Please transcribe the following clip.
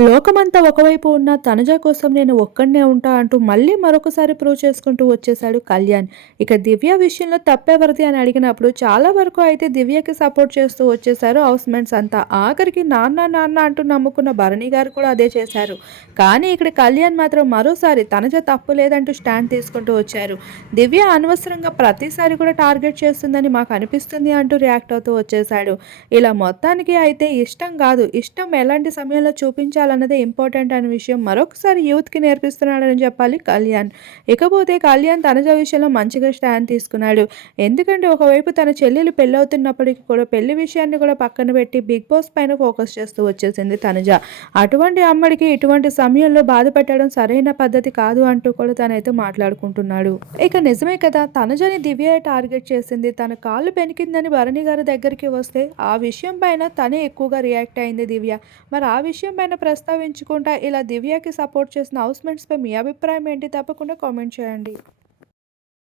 లోకమంతా ఒకవైపు ఉన్న తనుజ కోసం నేను ఒక్కడనే ఉంటా అంటూ మళ్ళీ మరొకసారి ప్రూవ్ చేసుకుంటూ వచ్చేశాడు కళ్యాణ్. ఇక దివ్య విషయంలో తప్పెవరిది అని అడిగినప్పుడు చాలా వరకు అయితే దివ్యకి సపోర్ట్ చేస్తూ వచ్చేశారు హౌస్ మేట్స్ అంతా. ఆఖరికి నాన్న నాన్న అంటూ నమ్ముకున్న భరణి గారు కూడా అదే చేశారు. కానీ ఇక్కడ కళ్యాణ్ మాత్రం మరోసారి తనుజ తప్పు లేదంటూ స్టాండ్ తీసుకుంటూ వచ్చారు. దివ్య అనవసరంగా ప్రతిసారి కూడా టార్గెట్ చేస్తుందని మాకు అనిపిస్తుంది అంటూ రియాక్ట్ అవుతూ వచ్చేశాడు. ఇలా మొత్తానికి అయితే ఇష్టం కాదు. ఇష్టం ఎలాంటి సమయంలో చూపించాలి చూపించాలన్నదే ఇంపార్టెంట్ అనే విషయం. మరొకసారి యూత్కి నేర్పిస్తున్నాడని చెప్పాలి కళ్యాణ్. ఇకపోతే కళ్యాణ్ తనజ విషయంలో మంచిగా స్టాండ్ తీసుకున్నాడు. ఎందుకంటే ఒకవైపు తన చెల్లెలు పెళ్ళవుతున్నప్పటికీ కూడా పెళ్ళి విషయాన్ని కూడా పక్కన పెట్టి బిగ్ బాస్ పైన ఫోకస్ చేస్తూ వచ్చేసింది తనుజ. అటువంటి అమ్మడికి ఇటువంటి సమయంలో బాధ పెట్టడం సరైన పద్ధతి కాదు అంటూ కూడా తనైతే మాట్లాడుకుంటున్నాడు. ఇక నిజమే కదా తనుజని దివ్య టార్గెట్ చేసింది. తన కాళ్ళు పెనికిందని భరణి గారి దగ్గరికి వస్తే ఆ విషయం పైన తనే ఎక్కువగా రియాక్ట్ అయింది దివ్య. మరి ఆ విషయం పైన ప్రశ్న ప్రస్తావించుకుంటా ఇలా దివ్యాకి సపోర్ట్ చేసిన హౌస్మెంట్స్పై మీ అభిప్రాయం ఏంటి? తప్పకుండా కామెంట్ చేయండి.